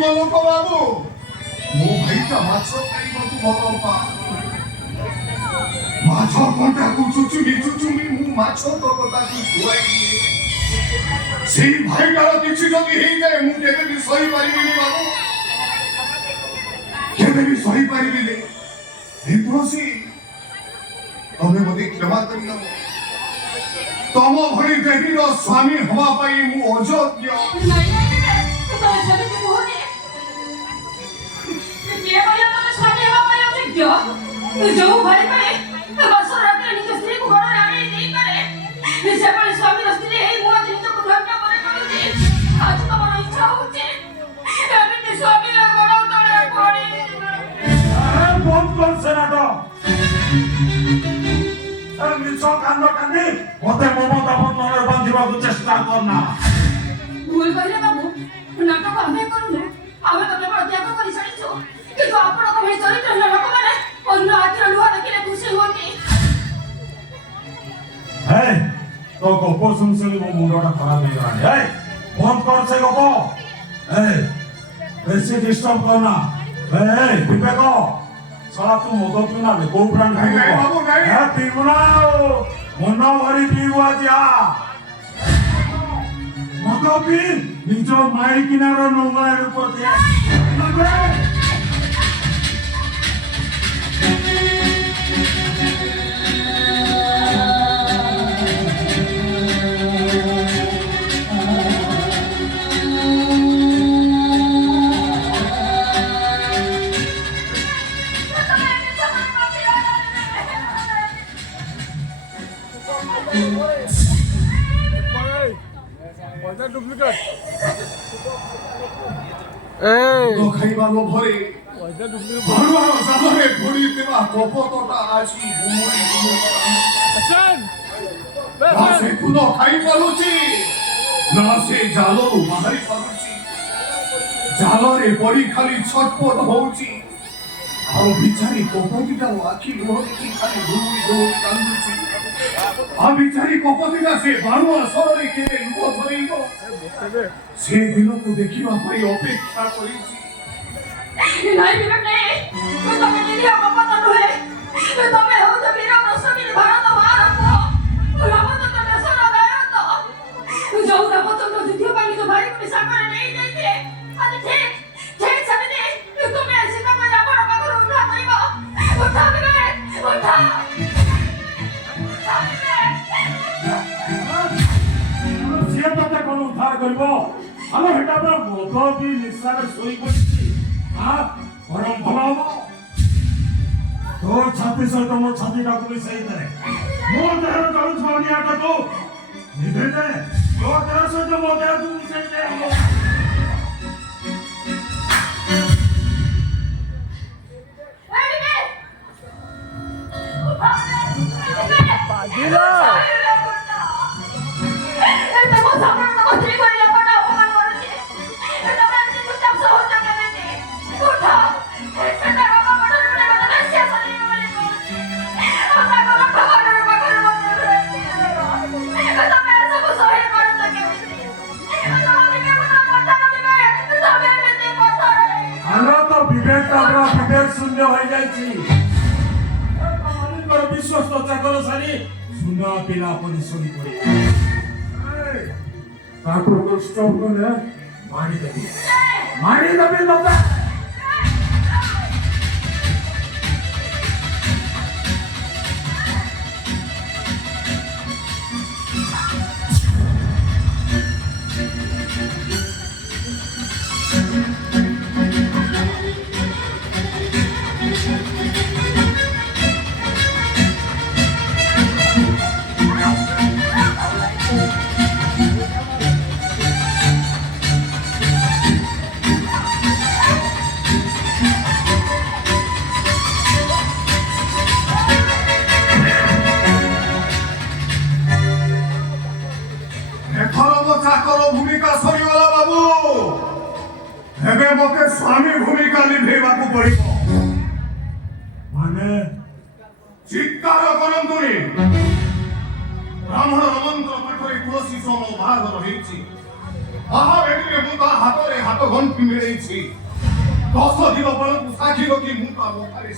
गरीब लोक बाबू मो भाईटा माछ खाइबकु भल पा माछ कंटा को चुचुमी मु माछ तो कथा को खुआई सेई भाईटार किछि जदि हेई जाय मु केबे भी सही परिबिनी बाबू केबे भी सही परिबिनी हे तुलसी तमे मते क्षमा करियो तम भरी देवीर स्वामी हवा पाई मु अयोग्य जो भाई भाई बसर रात निज स्त्री को घर राणी नहीं करे से पर स्वामी स्त्री हे मो जिन को धन्य करे करूची आज तो मन इच्छा होचे एमिति स्वामी रे घर तळे पड़ी अरे बहुत कौन से नाटो अरे मिछो कांदो कांदी मते ममता बंधन बांधिबा को चेष्टा करना भूल कहिले बाबू नाटक हमें करूनु आवे तो केवल त्याग करि छाडिछु कि तो आपण को भई चरित्र लोक माने अन्य आखिर लुहा देखिले खुशी होती हे तो गप सुन सुन मो मुंडटा खराब हो गलानी हे बंद कर से गप हे बेसी डिस्टर्ब करना हे विवेक साला तू मद पिना ले को प्राण खाई बाबू नहीं हे पीबुना मन भरी पीबुआ जा मद पी निज माई किनार नंगला ऊपर दे तो खाइबा लो भरे भरुआ जामरे घोड़ी देवा कपतटा आसी घुमुई ना से खुद खाई पालुची ना से जालो बाहरी पालुची जालो रे पड़ी खाली छटपट होउची आ बिचारी कपतिटा आखी लोह देखि खाली घुमुई कांदुची आ बिचारी कपतिटा से बारुआ सररे केले लुह धरिबो से दिन को देखिबा पई अपेक्षा करिछि नहीं विवेक नहीं तो मैं निरिया बाबा तो नुहे तो मैं हो तो वीर प्रसन्न भारत महाराज राम तो दशरथ गायत जो राम तो द्वितीय पानी तो भाई को विशाल कर नहीं जाते अरे ठीक ठीक समिति तुम ऐसे का मैं रावण पाकर उठा करिबो उठा विवेक उठा से पता कोन उद्धार करबो हम हेटा पर मद पी निशार सोई पड़छि आ परम भलावो तो छाती सहित मो छाती डाकुली सही दे मो देह करू छनिया का तो निभे दे तो देह सहित मो देह तू सही दे पागिला ए तो सामने तो मंत्री को ले पड़ा अपमान करके ए तो मैं चुपचाप से हो जाके उठा ऐसे ना बाबा बड़ा रे बड़ा से सली वाली को आता को खबर रे बगल में ए तो मैं सब सही कर सके ए तो मैं के पता नहीं मैं तो मैं नहीं पता हालो तो विवेक का विवेक शून्य हो जाई पर विश्वास तो चाकर सारी सुना पिला परिश्रम करे ताको को स्टॉप करे मारी दबी लता हेबे मते स्वामी भूमिका निभेबाकू पड़िबो माने चित्कार करंतुनी ब्राह्मण मंत्र पठरे तुलसी सोम बाहादुर हेछि आहा बेटिरे मुता हातरे हात ଗଣ୍ଠି ମିଳେଇଛି 10 ଦିନ ବେଳକୁ ସାକ୍ଷୀ ରଖି ମୁଁ ତା ମୁଖରେ